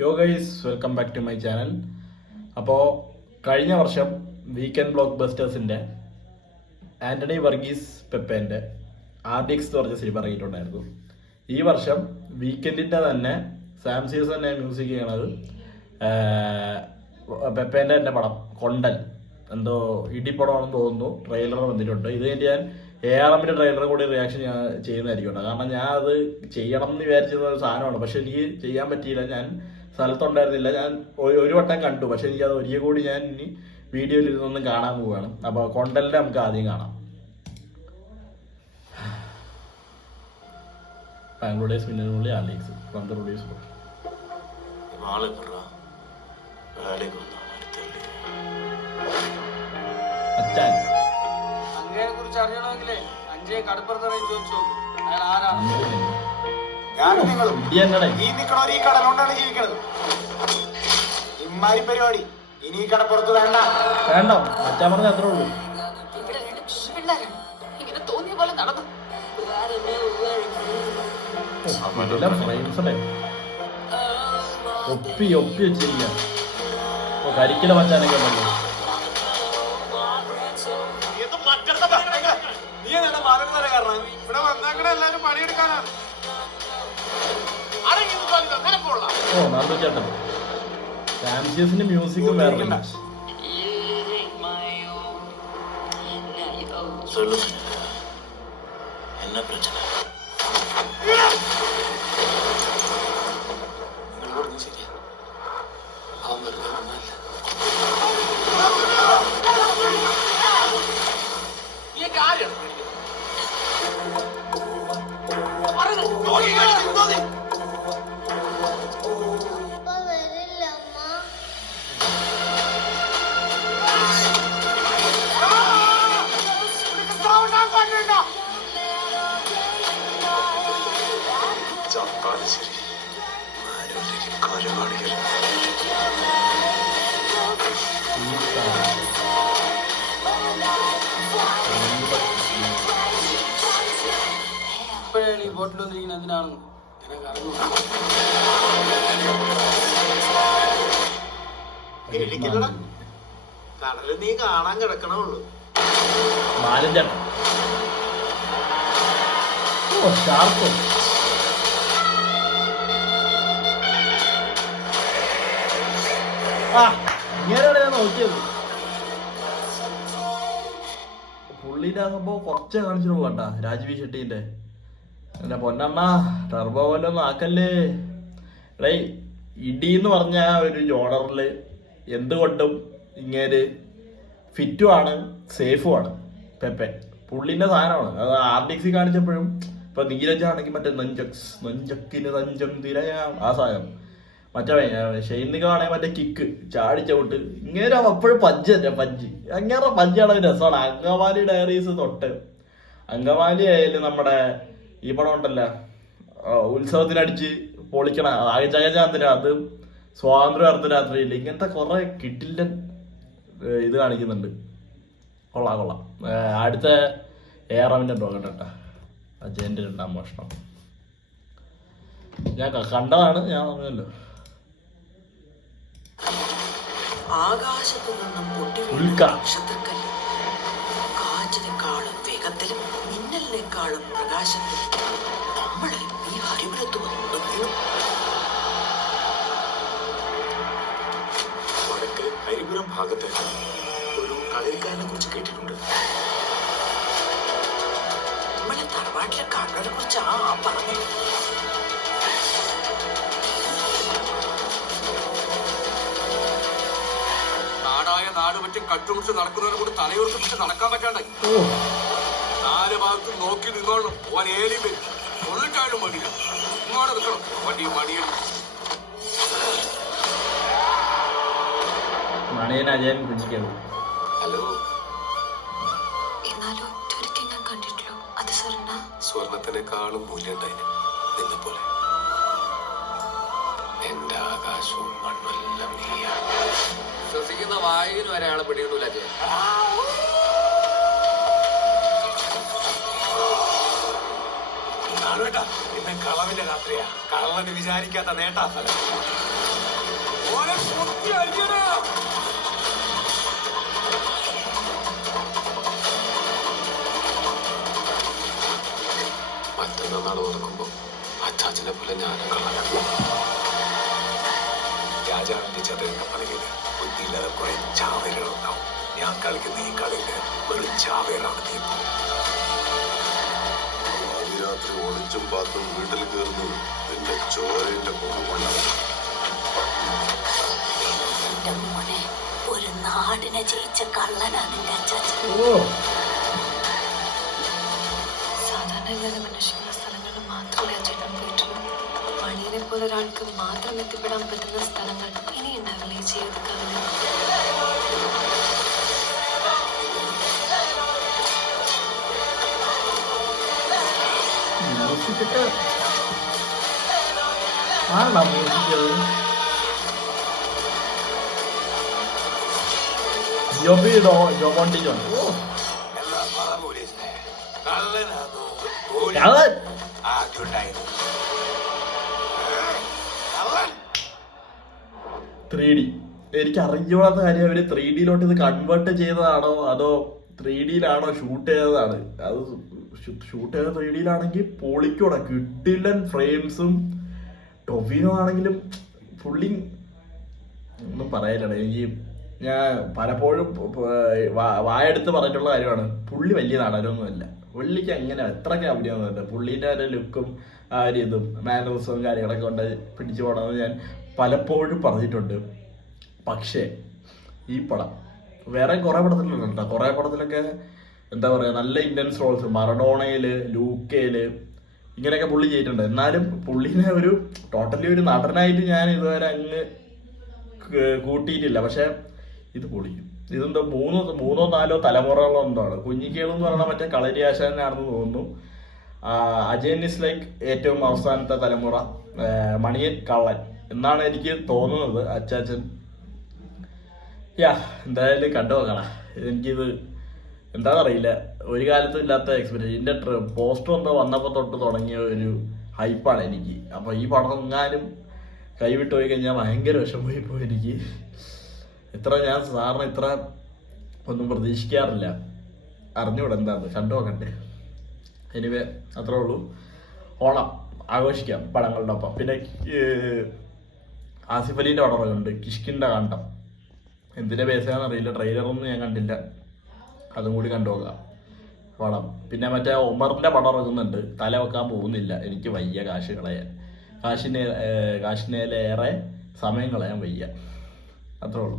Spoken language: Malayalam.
യോ guys, welcome back to my channel. അപ്പോൾ കഴിഞ്ഞ വർഷം വീക്കെൻഡ് ബ്ലോക്ക് ബസ്റ്റേഴ്സിൻ്റെ ആൻ്റണി വർഗീസ് പെപ്പേൻ്റെ RDX എന്ന് പറഞ്ഞ സിനിമ ഇറങ്ങിയിട്ടുണ്ടായിരുന്നു. ഈ വർഷം വീക്കെൻഡിൻ്റെ തന്നെ സാം സീസനെ മ്യൂസിക് ചെയ്യണത് പെപ്പേൻ്റെ തന്നെ പടം കൊണ്ടൽ, എന്തോ ഇടിപ്പടമാണെന്ന് തോന്നുന്നു. ട്രെയിലർ വന്നിട്ടുണ്ട്. ഇത് കഴിഞ്ഞ് ഞാൻ ARMൻ്റെ ട്രെയിലർ കൂടി റിയാക്ഷൻ ഞാൻ ചെയ്യുന്നതായിരിക്കും. കാരണം ഞാൻ അത് ചെയ്യണം എന്ന് വിചാരിച്ചിരുന്ന ഒരു സാധനമാണ്. പക്ഷെ എനിക്ക് ചെയ്യാൻ പറ്റിയില്ല. ഞാൻ സ്ഥലത്തുണ്ടായിരുന്നില്ല. ഞാൻ ഒരു വട്ടം കണ്ടു. പക്ഷെ എനിക്കത് ഒരിക്കൽ കൂടി ഞാൻ ഇനി വീഡിയോയിൽ ഇരുന്നൊന്നും കാണാൻ പോവുകയാണ്. അപ്പോൾ കൊണ്ടലിൻ്റെ നമുക്ക് ആദ്യം കാണാം. ബാംഗ്ലൂഡേഴ്സ് മിന്നലുള്ളി ആലീക്സ് ഫ്രം ദ പ്രൊഡ്യൂസർ. അച്ഛൻ അഞ്ജയെ കുറിച്ച് അറിയണമെങ്കിലേ അഞ്ജയെ കടപ്പുറത്തറിയാൻ ചോദിച്ചു. അയാൾ ആരാണ്? ഈ നിക്കണോര് ഈ കടലോണ്ടാണ് ജീവിക്കണത്. ഇമ്മാരി പരിപാടി ഇനി ഈ കടപ്പുറത്ത് വേണ്ട. വേണ്ട, അച്ഛൻ പറഞ്ഞ അത്രേ ഉള്ളൂ. ഇങ്ങനെ തോന്നിയ പോലെ നടന്നു. ഒപ്പി വെച്ചിരിക്കുക. കരിക്കില മച്ചാനൊക്കെ ഉണ്ടല്ലോ. ഇവിടെ വന്നാക്കണ എല്ലാരും പണിയെടുക്കാനാണ്. നന്ദു ചേട്ടൻ സാംസിയസിന്റെ മ്യൂസിക്കും വേറെ. என்ன பிரச்சனை? നിങ്ങളോട് ശരിയാ. അവൻ വെറുതെ വന്നല്ല. ഇപ്പോഴാണ് ഈ ബോട്ടിൽ വന്നിരിക്കുന്നത്. എന്തിനാണെന്ന് എനിക്കറിഞ്ഞു. കടല് നീ കാണാൻ കിടക്കണുള്ളൂ. ഇങ്ങനെയാണ് ഞാൻ നോക്കിയത്. പുള്ളിന്റെ സംഭവം കുറച്ചേ കാണിച്ചിട്ടുള്ളൂ കേട്ടാ. രാജ്വി ഷെട്ടിന്റെ എന്റെ പൊന്നണ്ണ ടർബോ പോലൊന്നും ആക്കല്ലേ. എടേ, ഇടി എന്ന് പറഞ്ഞ ഒരു ജോണറില് എന്തുകൊണ്ടും ഇങ്ങനെ ഫിറ്റുമാണ്, സേഫുമാണ് പെപ്പെ. പുള്ളിന്റെ സാധനമാണ്. അത് RDX കാണിച്ചപ്പോഴും ഇപ്പൊ നീരജാണെങ്കിൽ മറ്റേ നെഞ്ചക്കിന് നെഞ്ചം തിരയാം ആ സാധനം. മറ്റേ ഷെയ്നിക്കാണെങ്കിൽ മറ്റേ കിക്ക് ചാടി ചവിട്ട്. ഇങ്ങനെ അപ്പോഴും പഞ്ച് അങ്ങനെ പഞ്ചാണ് രസമാണ്. അങ്കമാലി ഡയറീസ് തൊട്ട് അങ്കമാലി ആയാലും നമ്മുടെ ഈ പടം ഉണ്ടല്ലോ ഉത്സവത്തിനടിച്ച് പൊളിക്കണ ജഗജാന്തിന്, അത് സ്വാതന്ത്ര്യ അർദ്ധരാത്രിയിൽ ഇങ്ങനത്തെ കുറെ കിട്ടില്ല ഇത് കാണിക്കുന്നുണ്ട്. കൊള്ളാം. അടുത്ത ARMൻ്റെ നോക്കട്ടെ. അജയൻ്റെ 2ാം മോഷണം ഞാൻ കണ്ടതാണ്. ഞാൻ പറഞ്ഞല്ലോ ആകാശത്തു നിന്നും പൊട്ടിവീഴുന്ന കാറ്റിനെക്കാളും വേഗത്തിലും മിന്നലിനേക്കാളും പ്രകാശത്തിലും നമ്മളെ ഈ ഹരിപുരത്ത് വന്നു. വടക്ക് ഹരിപുരം ഭാഗത്ത് ഒരു കളരിക്കാരനെ കുറിച്ച് കേട്ടിട്ടുണ്ട്. നമ്മളെ തറവാട്ടിലെ കണ്ണനെ കുറിച്ച് പറഞ്ഞു. നാടായ നാട് പറ്റും കട്ടുമുടിച്ച് നടക്കുന്നതിനെ കൂടി തലയുറപ്പിച്ച് നടക്കാൻ പറ്റാണ്ടായി. 4 ഭാഗത്തും നോക്കി നിന്നോളണം. ഓൻ ഏലിയും വരും. കൊള്ളിട്ടായാലും മടിയില്ല. ഇങ്ങോട്ട് നിൽക്കണം. മടിയാണ്. മണിയൻ അജയൻ പിടിക്കണം. ഹലോ, എന്നാലും ഒറ്റൊരിക്കൽ ഞാൻ കണ്ടിട്ടുള്ളൂ. അത് സ്വർണത്തിനെക്കാളും മൂല്യണ്ടായി നിന്നെ പോലെ. എന്റെ ആകാശവും മണ്ണെല്ലാം നീയാണ്. ശ്വസിക്കുന്ന വായുവിന് വരെ ആളെ പിടികിട്ടൂല. ഇന്നെ കളവിന്റെ രാത്രിയാ. കള്ളന് വിചാരിക്കാത്ത നേട്ടാ ഫലം. വാള് തുറക്കുമ്പോ അച്ചാച്ചനെ പോലെ ഞാനും കള്ളനാണ്. രാജാവിന്റെ ചതുരംഗ കളിയില് ബുദ്ധിയില്ലാതെ കുറെ ചാവേറുകളുണ്ടാവും. ഞാൻ കളിക്കുന്ന ഈ കളിയില് വെറും ചാവേറാണ് നീ. രാത്രി ഒളിച്ചും പാത്തും വീട്ടിൽ കയറുന്നു നിന്റെ ചോരയുടെ കുഴപ്പമുണ്ടാവും. എന്റെ മോനെ ഒരു നാടിനെ ജയിച്ച കള്ളനാ നിന്റെ അച്ചാച്ചൻ. സാധാരണ ഇല്ലാതെ മനുഷ്യനുള്ള സ്ഥലങ്ങളിൽ മാത്രമേ അച്ചേട്ടൻ പോയിട്ടുള്ളൂ. മണിയെ പോലെ ഒരാൾക്ക് മാത്രം എത്തിപ്പെടാൻ പറ്റുന്ന സ്ഥലങ്ങൾ ഇനി ഉണ്ടാവില്ല ഈ ജീവിതകാലം. മ്യൂസിക്കൊക്കെ ആണോ മ്യൂസിക് അത്? ജോബോണ്ടി ജോൺ. എല്ലാ പറ പോലീസിനെ കള്ളനാണോ കള്ളൻ. ആദ്യമുണ്ടായിരുന്നു 3D എനിക്ക് അറിഞ്ഞൂടാത്ത കാര്യം അവര് 3Dയിലോട്ട് ഇത് കൺവേർട്ട് ചെയ്തതാണോ അതോ 3Dയിലാണോ ഷൂട്ട് ചെയ്തതാണ്. അത് ഷൂട്ട് ചെയ്ത 3Dയിലാണെങ്കിൽ പൊളിക്കൂടെ കിട്ടില്ലൻ ഫ്രെയിംസും. ടൊവിനോ ആണെങ്കിലും പുള്ളി ഒന്നും പറയില്ലട. എനിക്ക് ഞാൻ പലപ്പോഴും വായെടുത്ത് പറഞ്ഞിട്ടുള്ള കാര്യമാണ്, പുള്ളി വലിയ നടനൊന്നുമല്ല. പുള്ളിക്ക് അങ്ങനെ എത്രയൊക്കെ അഭിനയമൊന്നുമില്ല. പുള്ളീൻ്റെ ഒരു ലുക്കും ആ ഒരു ഇതും മാനറിസവും കാര്യങ്ങളൊക്കെ കൊണ്ട് പിടിച്ചു പോകണമെന്ന് ഞാൻ പലപ്പോഴും പറഞ്ഞിട്ടുണ്ട്. പക്ഷേ ഈ പടം വേറെ കുറേ പടത്തിലുണ്ട്. കുറേ പടത്തിലൊക്കെ എന്താ പറയുക, നല്ല ഇൻറ്റൻസ് റോൾസ് മറഡോണയില് ലൂക്കയില് ഇങ്ങനെയൊക്കെ പുള്ളി ചെയ്തിട്ടുണ്ട്. എന്നാലും പുള്ളീനെ ഒരു ടോട്ടലി ഒരു നടനായിട്ട് ഞാൻ ഇതുവരെ അങ്ങ് കൂട്ടിയിട്ടില്ല. പക്ഷെ ഇത് പൊളിക്കും. ഇതെന്തോ മൂന്നോ നാലോ തലമുറകളോ എന്താണ്. കുഞ്ഞിക്കേളെന്ന് പറയുന്ന മറ്റേ കളരി ആശാനാണെന്ന് തോന്നുന്നു. അജയൻ ഇസ് ലൈക്ക് ഏറ്റവും അവസാനത്തെ തലമുറ, മണിയൻ കള്ളൻ എന്നാണ് എനിക്ക് തോന്നുന്നത്. അച്ചാച്ചൻ എന്തായാലും കണ്ടു നോക്കണം. എനിക്കിത് എന്താണെന്നറിയില്ല, ഒരു കാലത്തും ഇല്ലാത്ത എക്സ്പീരിയൻസ്. ഇതിൻ്റെ പോസ്റ്റർ എന്തോ വന്നപ്പോൾ തൊട്ട് തുടങ്ങിയ ഒരു ഹൈപ്പാണ് എനിക്ക്. അപ്പോൾ ഈ പടം എങ്ങാനും കൈവിട്ട് പോയി കഴിഞ്ഞാൽ ഭയങ്കര വിഷമമായി പോയി എനിക്ക്. ഞാൻ സാറിന് ഇത്ര ഒന്നും പ്രതീക്ഷിക്കാറില്ല. അറിഞ്ഞൂടെ എന്താന്ന്, കണ്ടു നോക്കണ്ടേ. എനിവേ അത്രേ ഉള്ളൂ. ഓണം ആഘോഷിക്കാം പടങ്ങളുടെ ഒപ്പം. പിന്നെ ആസിഫ് അലീൻ്റെ പടം ഉണ്ട്, കിഷ്കിൻ്റെ കാണ്ടം. എന്തിൻ്റെ ബേസാണെന്നറിയില്ല, ട്രെയിലറൊന്നും ഞാൻ കണ്ടില്ല. അതും കൂടി കണ്ടു നോക്കാം പടം. പിന്നെ മറ്റേ ഒമറിൻ്റെ പടം ഇറങ്ങുന്നുണ്ട്, തല വെക്കാൻ പോകുന്നില്ല. എനിക്ക് വയ്യ കാശ് കളയാൻ. കാശിനേലേറെ സമയം കളയാൻ വയ്യ. അത്രേ ഉള്ളൂ.